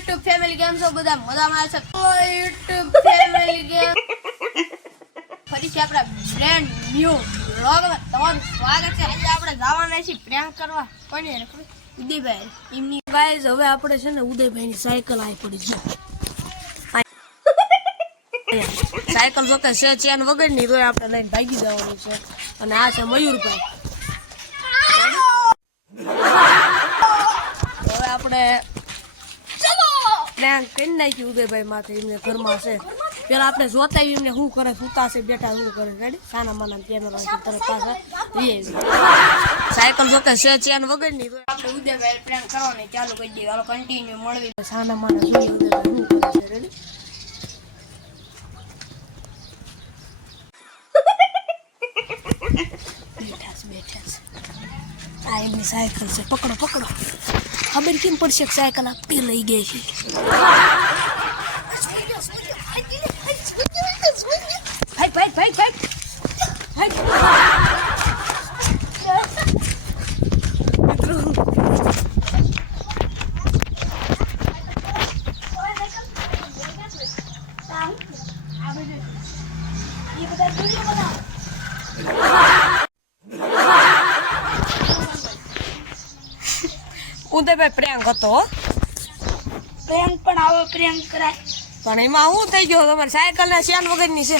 YouTube family game છો બધા મજામાં છે તો YouTube ફેમિલી ગેમ ફરીથી આપણા બ્રેન્ડ ન્યુ વ્લોગમાં તમારું સ્વાગત છે। આજે આપણે જવાના છીએ પ્રેન્ક કરવા કોની રે ઉદયભાઈ એમની ગાઈઝ। હવે આપણે છે ને ઉદયભાઈની સાયકલ આવી પડી છે સાયકલ જોકે છે ચેન વગરની તો આપણે લઈને ભાગી જવાનું છે અને આ છે મયુરભાઈ। હવે આપણે પ્રેન્ક કરી નાખી ઉદયભાઈ માથે એમને ઘરમાં છે પેલા આપણે જોતા એમને શું કરે સુતા છે બેઠા શું કરે રેડી સાના માના કેમેરા તરફ પાછા સાયકલ જોકે છે ચેન વગરની તો આપણે ઉદયભાઈ પ્રેન્ક કરવાની ચાલુ કરી દઈએ। હાલો કન્ટિન્યુ મળવી સાના માના જોઈએ ઉદયભાઈ શું કરે છે રેડી। આ એમની સાયકલ છે પકડો પકડો ખબર કેમ પડશે કે સાયકલ આપી લઈ ગઈ છે ભાઈ ભાઈ ભાઈ ઉદયભાઈ પ્રેન્ક હતો પ્રેન્ક પણ આવો પ્રેન્ક કરાય પણ એમાં શું થઈ ગયો તમારી સાયકલ ને ચેન વગરની છે।